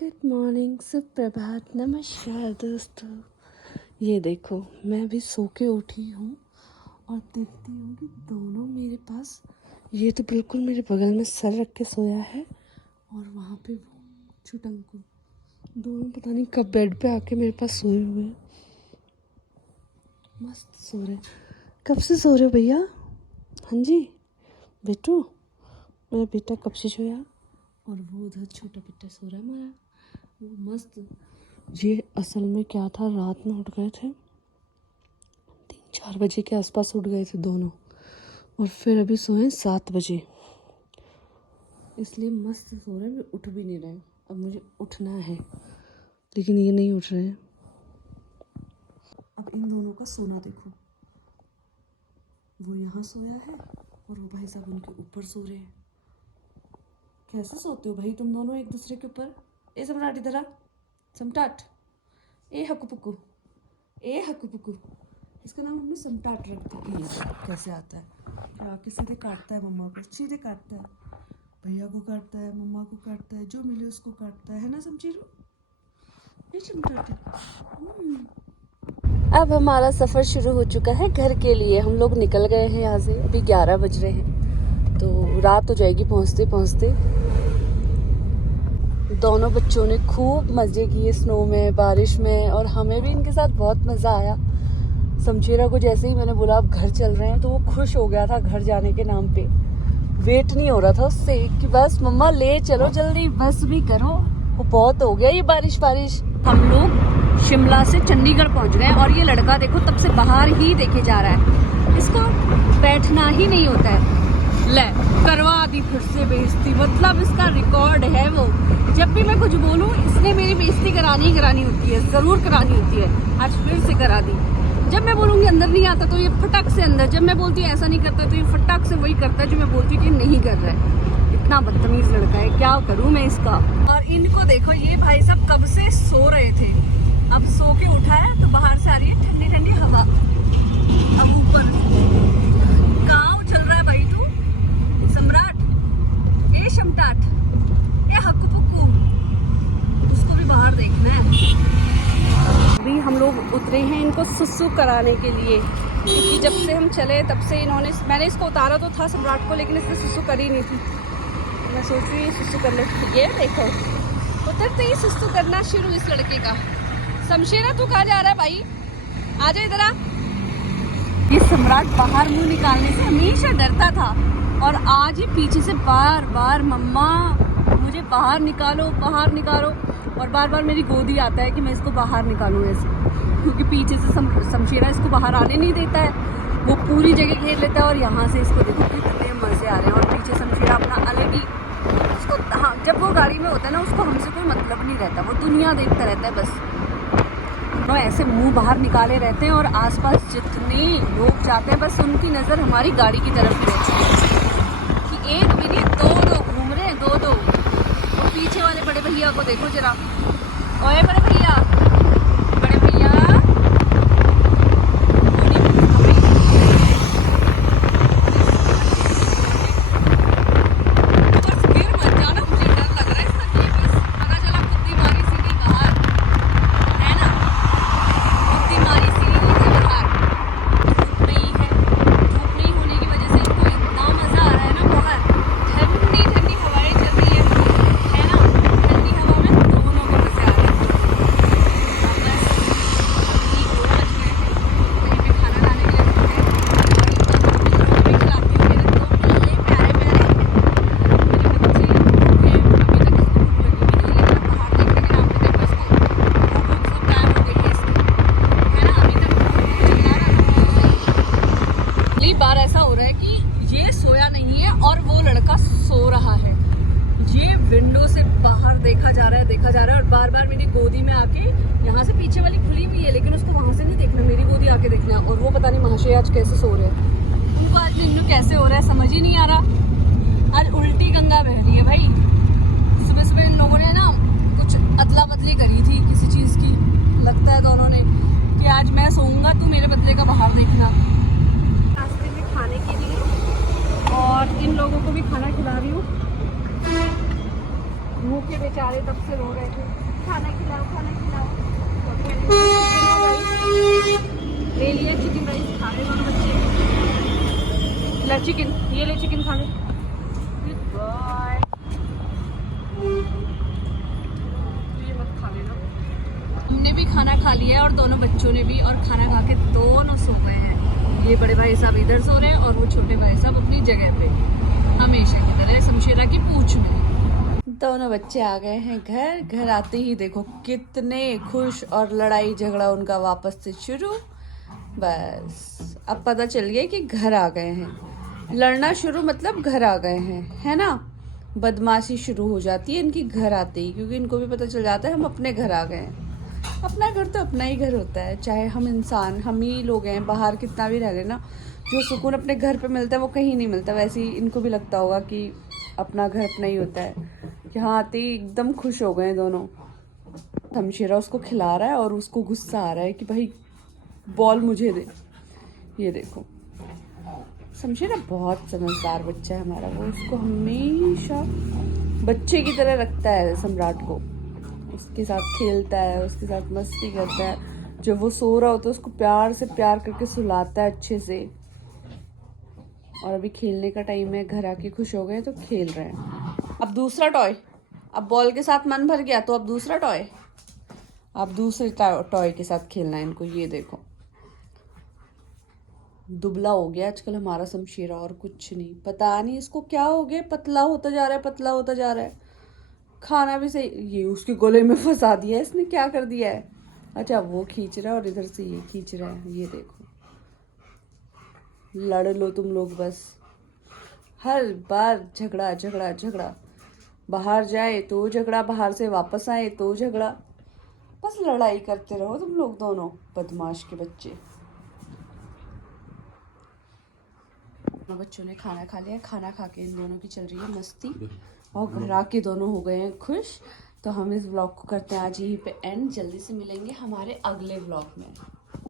Good morning, सुप्रभात, नमस्कार दोस्तों। ये देखो मैं भी सो के उठी हूँ और देखती हूँ कि दोनों मेरे पास, ये तो बिल्कुल मेरे बगल में सर रख के सोया है और वहाँ पे वो छुटंकू दोनों पता नहीं कब बेड पे आके मेरे पास सोए हुए हैं। मस्त सो रहे। कब से सो रहे हो भैया? हाँ जी बेटू, मेरा बेटा कब से सोया और वो उधर छोटा बेटा सो रहा है हमारा, वो मस्त। ये असल में क्या था, रात में उठ गए थे 3-4 बजे के आसपास उठ गए थे दोनों और फिर अभी सोए 7 बजे, इसलिए मस्त सो रहे हैं। मैं उठ भी नहीं रहे, अब मुझे उठना है लेकिन ये नहीं उठ रहे हैं। अब इन दोनों का सोना देखो, वो यहाँ सोया है और वो भाई साहब उनके ऊपर सो रहे हैं। कैसे सोते हो भाई तुम दोनों एक दूसरे के ऊपर? ए सम्राट इधर आ, समटाट, ए हकू पुकू, ए हकू पुकू। इसका नाम हमने समटाट रख दिया। कैसे आता है, क्या आके सीधे काटता है मम्मा को, सीधे काटता है, भैया को काटता है, मम्मा को काटता है, जो मिले उसको काटता है ना समचीरू? ये समटाट है। अब हमारा सफ़र शुरू हो चुका है घर के लिए। हम लोग निकल गए हैं यहाँ से, अभी 11 बज रहे हैं तो रात हो जाएगी पहुँचते पहुँचते। दोनों बच्चों ने खूब मज़े किए स्नो में, बारिश में, और हमें भी इनके साथ बहुत मज़ा आया। समचेरा को जैसे ही मैंने बोला अब घर चल रहे हैं तो वो खुश हो गया था घर जाने के नाम पे। वेट नहीं हो रहा था उससे कि बस मम्मा ले चलो जल्दी, बस भी करो, वो बहुत हो गया ये बारिश। हम लोग शिमला से चंडीगढ़ पहुंच गए और ये लड़का देखो तब से बाहर ही देखे जा रहा है, इसको बैठना ही नहीं होता है। ले करवा दी फिर से बेइज्जती, मतलब इसका रिकॉर्ड है वो। जब भी मैं कुछ बोलूं इसने मेरी बेइज्जती करानी होती है, ज़रूर करानी होती है। आज फिर से करा दी। जब मैं बोलूँगी अंदर नहीं आता तो ये फटक से अंदर, जब मैं बोलती हूँ ऐसा नहीं करता तो ये फटक से वही करता है जो मैं बोलती हूँ कि नहीं कर रहा है। इतना बदतमीज़ लड़का है, क्या करूँ मैं इसका। और इनको देखो, ये भाई साहब कब से सो रहे थे, अब सो के उठा है तो बाहर से आ रही है ठंडी ठंडी हवा। अब ऊपर कहाँ उछल रहा है भाई तू सम्राट, ए शमटाट, ए हक्कू पुक्कू, उसको भी बाहर देखना है। अभी हम लोग उतरे हैं इनको सुसु कराने के लिए, क्योंकि जब से हम चले तब से मैंने इसको उतारा तो था सम्राट को, लेकिन इसने सुसु करी नहीं थी। मैं सोच रही हूँ सुसु कर ले। ये देखो उतरते ही सुसु करना शुरू इस लड़के का। शमशेरा तू कहाँ जा रहा है भाई, आजा इधर आ। ये सम्राट बाहर मुंह निकालने से हमेशा डरता था और आज ही पीछे से बार बार मम्मा मुझे बाहर निकालो, और बार बार मेरी गोदी आता है कि मैं इसको बाहर निकालूं ऐसे, क्योंकि पीछे से शमशेरा इसको बाहर आने नहीं देता है। वो पूरी जगह घेर लेता है और यहाँ से इसको देखो कितने मज़े आ रहे हैं। और पीछे शमशेरा अपना अलग ही उसको, हाँ जब वो गाड़ी में होता है ना उसको हमसे कोई मतलब नहीं रहता, वो दुनिया देखता रहता है बस। तो ऐसे मुंह बाहर निकाले रहते हैं और आसपास जितने लोग जाते हैं बस उनकी नज़र हमारी गाड़ी की तरफ रहती है कि एक भी नहीं, दो घूम रहे हैं, दो। और पीछे वाले बड़े भैया को देखो जरा, ओए बड़े भैया, बार ऐसा हो रहा है कि ये सोया नहीं है और वो लड़का सो रहा है। ये विंडो से बाहर देखा जा रहा है और बार बार मेरी गोदी में आके, यहाँ से पीछे वाली खुली हुई है लेकिन उसको वहां से नहीं देखना, मेरी गोदी आके देखना है। और वो पता नहीं महाशय आज कैसे सो रहे हैं, उनको आज निन्नू कैसे हो रहा है समझ ही नहीं आ रहा। आज उल्टी गंगा बह रही है भाई। सुबह सुबह इन लोगों ने ना कुछ अदला बदली करी थी किसी चीज़ की, लगता है दोनों ने, कि आज मैं सोऊंगा तू मेरे बदले का बाहर देखना। खाने के लिए और इन लोगों को भी खाना खिला रही हूँ, भूखे बेचारे। रहे तब से रो रहे थे खाना खिलाओ खाना खिलाओ। तो मैंने ले लिया चिकन राइस, खा रहे दोनों बच्चे। ला चिकन, ये ले चिकन खा ले। Good boy. ये मत खा लेना। हमने भी खाना खा लिया है और दोनों बच्चों ने भी, और खाना खा के दोनों सो गए हैं। ये बड़े भाई साहब इधर सो रहे हैं और वो छोटे भाई साहब अपनी जगह पे हमेशा की तरह शमशेरा की पूंछ में। दोनों बच्चे आ गए हैं घर। घर आते ही देखो कितने खुश, और लड़ाई झगड़ा उनका वापस से शुरू। बस अब पता चल गया कि घर आ गए हैं। लड़ना शुरू मतलब घर आ गए हैं, है ना। बदमाशी शुरू हो जाती है इनकी घर आते ही, क्योंकि इनको भी पता चल जाता है हम अपने घर आ गए हैं। अपना घर तो अपना ही घर होता है, चाहे हम इंसान, हम ही लोग हैं, बाहर कितना भी रह लेना, जो सुकून अपने घर पे मिलता है वो कहीं नहीं मिलता। वैसे ही इनको भी लगता होगा कि अपना घर अपना ही होता है। यहाँ आते ही एकदम खुश हो गए दोनों। शमशेरा उसको खिला रहा है और उसको गुस्सा आ रहा है कि भाई बॉल मुझे दे। ये देखो शमशेरा बहुत समझदार बच्चा है हमारा। वो उसको हमेशा बच्चे की तरह रखता है, सम्राट को। उसके साथ खेलता है, उसके साथ मस्ती करता है। जब वो सो रहा होता है उसको प्यार से प्यार करके सुलाता है अच्छे से। और अभी खेलने का टाइम है, घर आके खुश हो गए तो खेल रहे हैं। अब दूसरा टॉय, अब बॉल के साथ मन भर गया तो अब दूसरा टॉय, अब दूसरे टॉय के साथ खेलना है इनको। ये देखो दुबला हो गया आजकल हमारा शमशेरा, और कुछ नहीं। पता नहीं इसको क्या हो गया, पतला होता जा रहा है, पतला होता जा रहा है। खाना भी सही, ये उसके गले में फंसा दिया है इसने, क्या कर दिया है। अच्छा वो खींच रहा है और इधर से ये खींच रहा है। ये देखो लड़ लो तुम लोग बस, हर बार झगड़ा झगड़ा झगड़ा। बाहर जाए तो झगड़ा, बाहर से वापस आए तो झगड़ा। बस लड़ाई करते रहो तुम लोग दोनों बदमाश के बच्चे। बच्चों ने खाना खा लिया, खाना खा के इन दोनों की चल रही है मस्ती, और घर आके दोनों हो गए हैं खुश। तो हम इस व्लॉग को करते हैं आज यहीं पे एंड। जल्दी से मिलेंगे हमारे अगले व्लॉग में।